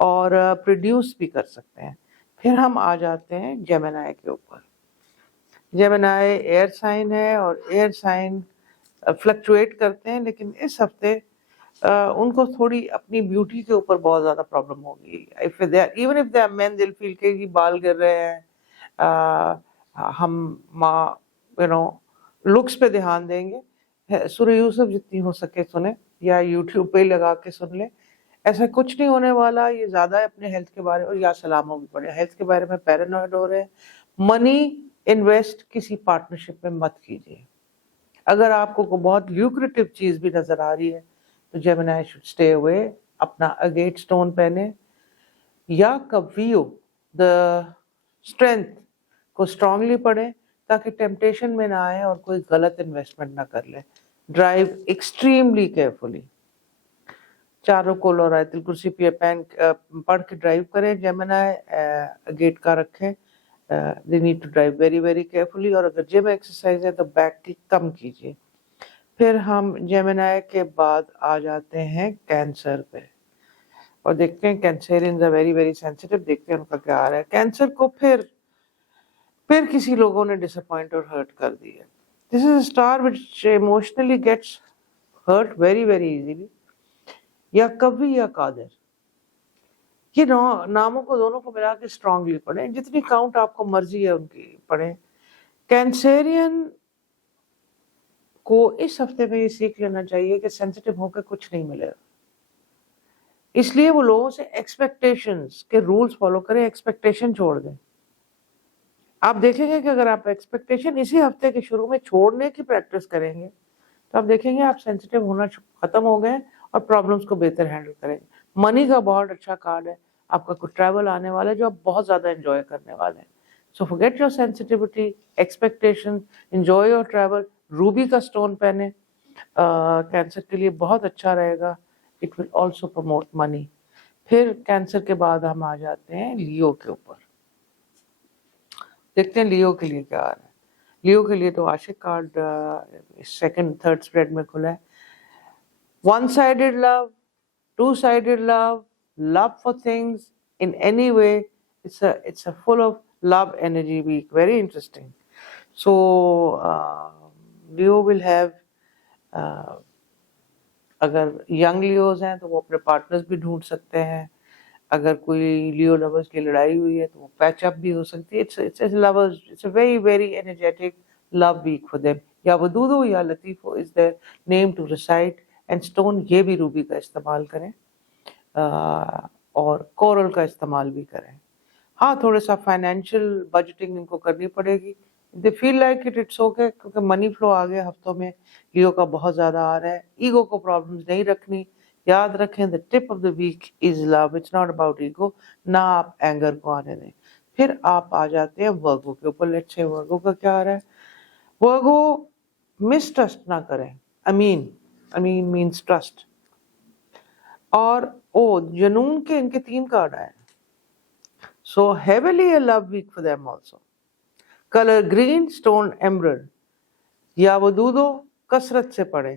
اور پروڈیوس بھی کر سکتے ہیں. پھر ہم آ جاتے ہیں جیمنائی کے اوپر. جیمنائی ایئر سائن ہے اور ایئر سائن فلکچویٹ کرتے ہیں, لیکن اس ہفتے ان کو تھوڑی اپنی بیوٹی کے اوپر بہت زیادہ پرابلم ہوگی. ایون اف دے آر مین دل فیل کہ جی بال گر رہے ہیں, ہم لکس پہ دھیان دیں گے. سورہ یوسف جتنی ہو سکے سنیں یا یوٹیوب پہ ہی لگا کے سن لیں, ایسا کچھ نہیں ہونے والا. یہ زیادہ اپنے ہیلتھ کے بارے, اور یا سلاموں بھی پڑے, ہیلتھ کے بارے میں پیرانوئڈ ہو رہے ہیں. منی انویسٹ کسی پارٹنرشپ میں مت کیجیے. اگر آپ کو بہت لیوکریٹو چیز بھی نظر آ رہی ہے تو جیمنائی شوڈ اسٹے اوے. اپنا اگیٹ سٹون پہنے یا کویو دا اسٹرینتھ کو اسٹرانگلی پڑھیں تاکہ ٹیمپٹیشن میں نہ آئے اور کوئی غلط انویسٹمنٹ نہ کر لیں. Drive extremely carefully. چاروں کول اور آیت الکرسی پڑھ کے ڈرائیو کریں. جیمنائی گیٹ کا رکھیں. they need to drive very very carefully. اور اگر جم ایکسرسائز ہے تو بیک کی کم کیجیے. پھر ہم جیمنائی کے بعد آ جاتے ہیں کینسر پہ اور دیکھتے ہیں کینسرینز are very very sensitive. دیکھتے ہیں ان کا کیا آ رہا ہے. کینسر کو پھر کسی لوگوں نے ڈس اپوائنٹ اور ہرٹ کر دی ہے. This is a star which emotionally gets hurt very very easily. یا کبھی یا قادر, یہ ناموں کو دونوں کو ملا کے اسٹرانگلی پڑھیں. جتنی کاؤنٹ آپ کو مرضی ہے ان کی پڑھیں. کینسرین کو اس ہفتے میں یہ سیکھ لینا چاہیے کہ سینسٹیو ہو کے کچھ نہیں ملے گا. اس لیے وہ لوگوں سے ایکسپیکٹیشنز کے رولز فالو کریں, ایکسپیکٹیشن چھوڑ دیں. آپ دیکھیں گے کہ اگر آپ ایکسپیکٹیشن اسی ہفتے کے شروع میں چھوڑنے کی پریکٹس کریں گے تو آپ دیکھیں گے آپ سینسٹیو ہونا ختم ہو گئے اور پرابلمس کو بہتر ہینڈل کریں گے. منی کا بہت اچھا کارڈ ہے. آپ کا کوئی ٹریول آنے والا ہے جو آپ بہت زیادہ انجوائے کرنے والے ہیں. سو forget your sensitivity, expectation, enjoy your travel. Ruby کا سٹون پہنے, کینسر کے لیے بہت اچھا رہے گا. It will also promote money. پھر کینسر کے بعد ہم آ جاتے ہیں لیو کے اوپر. دیکھتے ہیں لیو کے لیے کیا آ رہا ہے. لیو کے لیے تو عاشق کارڈ سیکنڈ تھرڈ اسپریڈ میں کھلا ہے. One sided love, two sided love, love for things in any way. It's a full of love energy week. Very interesting. So Leo will have اگر ینگ لیوز ہیں تو وہ اپنے partners بھی ڈھونڈ سکتے ہیں. اگر کوئی لیو لورز کی لڑائی ہوئی ہے تو وہ پیچ اپ بھی ہو سکتی ہے. It's a very very energetic love week for them. یا ودودو یا لطیفو is their name to recite. And stone یہ بھی روبی کا استعمال کریں اور کورل کا استعمال بھی کریں. ہاں تھوڑا سا فائنینشیل بجٹنگ ان کو کرنی پڑے گی. دے فیل لائک اٹس اوکے کیونکہ منی فلو آگے ہفتوں میں لیو کا بہت زیادہ آ رہا ہے. ایگو کو پرابلمز نہیں رکھنی. یاد رکھیں the tip of the week is love. It's not about ego. نہ آپ اینگر کو آنے دیں. پھر آپ آ جاتے ہیں ورگو کے اوپر. لیٹس سے ورگو کا کیا آ رہا ہے. ورگو مس ٹرسٹ نہ کریں. امین مینس ٹرسٹ. اور جنون کے ان کے 3 کارڈ آئے. So heavily a love week for them also. Color green, stone emerald. یا ودودو کثرت سے پڑھیں.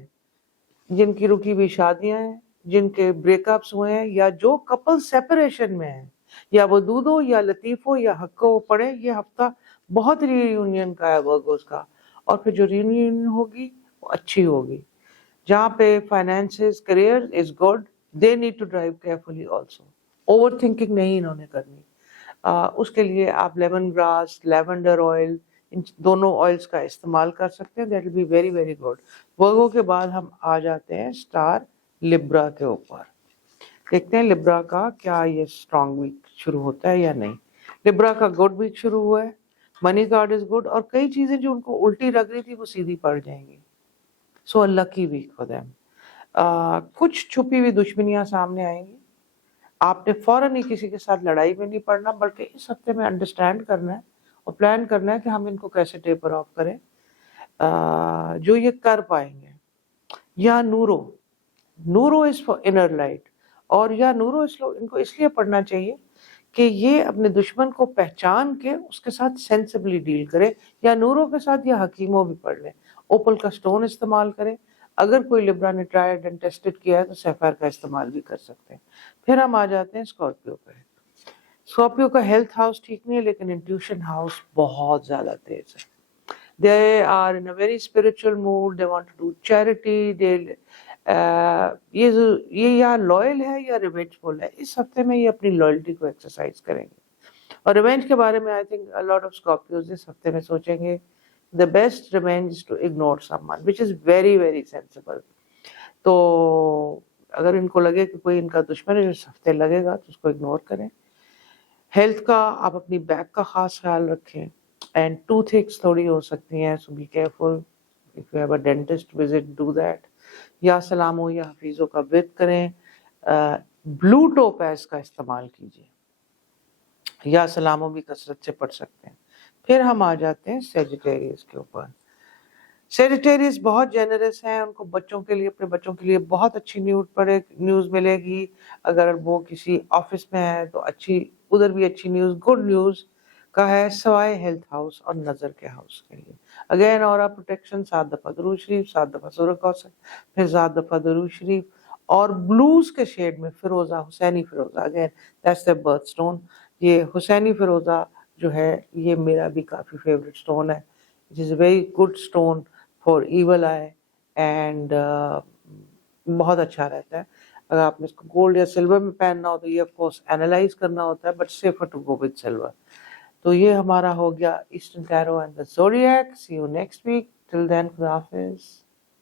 جن کی رکی ہوئی شادیاں ہیں, جن کے بریک اپس ہوئے ہیں, یا جو کپل سیپریشن میں ہیں, یا ودودو یا لطیفو یا حقو پڑھیں. یہ ہفتہ بہت ری یونین کا ہے ورگوز کا. اور پھر جو ری یونین ہوگی وہ اچھی ہوگی. جہاں پہ finances career is good, they need to drive carefully also. Over thinking نہیں انہوں نے کرنی. اس کے لیے آپ لیمن گراس, لیونڈر آئل, ان دونوں آئلس کا استعمال کر سکتے ہیں. That will be very very good. Virgo کے بعد ہم آ جاتے ہیں اسٹار لبرا کے اوپر. دیکھتے ہیں لبرا کا کیا یہ اسٹرانگ ویک شروع ہوتا ہے یا نہیں. لبرا کا گڈ ویک شروع ہوا ہے. منی کارڈ از گڈ اور کئی چیزیں جو ان کو الٹی لگ رہی تھی وہ سیدھی پڑ جائیں گی. سو لکی ویک فار دیم. کچھ چھپی ہوئی دشمنیاں سامنے آئیں گی. آپ نے فوراً ہی کسی کے ساتھ لڑائی میں نہیں پڑنا, بلکہ اس ہفتے میں انڈرسٹینڈ کرنا ہے اور پلان کرنا ہے کہ ہم ان کو کیسے ٹیپر آف کریں جو یہ کر پائیں گے. یا نورو از فار انر لائٹ. اور یا نورو ان کو اس لیے پڑھنا چاہیے کہ یہ اپنے دشمن کو پہچان کے اس کے ساتھ سینسبلی ڈیل کرے. یا نورو کے ساتھ یا حکیموں بھی پڑھ لیں. اوپل کا سٹون استعمال کریں. اگر کوئی لبرا نے ٹرائیڈ اینڈ ٹیسٹڈ کیا ہے تو سیفائر کا استعمال بھی کر سکتے ہیں. پھر ہم آ جاتے ہیں اسکارپیو پہ. اسکارپیو کا ہیلتھ ہاؤس ٹھیک نہیں ہے لیکن انٹیوشن ہاؤس بہت زیادہ تیز ہے. They are in a very spiritual mood, they want to do charity, یہ یا لوئل ہے یا ریونجفل ہے. اس ہفتے میں یہ اپنی لوئلٹی کو ایکسرسائز کریں گے. اور ریونج کے بارے میں I think a lot of Scorpios اس ہفتے میں سوچیں گے the best revenge is to ignore someone, which is very very sensible. تو اگر ان کو لگے کہ کوئی ان کا دشمن ہے جو اس ہفتے لگے گا تو اس کو اگنور کریں. ہیلتھ کا آپ اپنی بیک کا خاص خیال رکھیں. اینڈ ٹوتھ ایکس تھوڑی ہو سکتی ہیں, so be careful. If you have a dentist visit do that. یا سلامو یا حفیظوں کا ورد کریں. بلو ٹوپیز کا استعمال کیجیے. یا سلامو بھی کثرت سے پڑھ سکتے ہیں. پھر ہم آ جاتے ہیں سیجیٹیریس کے اوپر. سیجیٹیریس بہت جینرس ہیں, ان کو بچوں کے لیے, اپنے بچوں کے لیے بہت اچھی نیوز ملے گی. اگر وہ کسی آفس میں ہے تو اچھی, ادھر بھی اچھی نیوز, گڈ نیوز کا ہے, سوائے ہیلتھ ہاؤس اور نظر کے ہاؤس کے لیے. اگین اورا پروٹیکشن, 7 دفعہ درود شریف, 7 دفعہ سورہ کوثر, پھر 7 دفعہ درود شریف. اور بلوز کے شیڈ میں فیروزہ, حسینی فیروزہ, again that's the birth stone. یہ حسینی فیروزہ جو ہے یہ میرا بھی کافی فیوریٹ سٹون ہے. It is a very good stone for evil eye and بہت اچھا رہتا ہے. اگر آپ نے اس کو گولڈ یا سلور میں پہننا ہو تو یہ آف کورس اینالائز کرنا ہوتا ہے, but safer to go with silver. تو یہ ہمارا ہو گیا eastern tarot and the zodiac. See you next week. Till then خدا حافظ.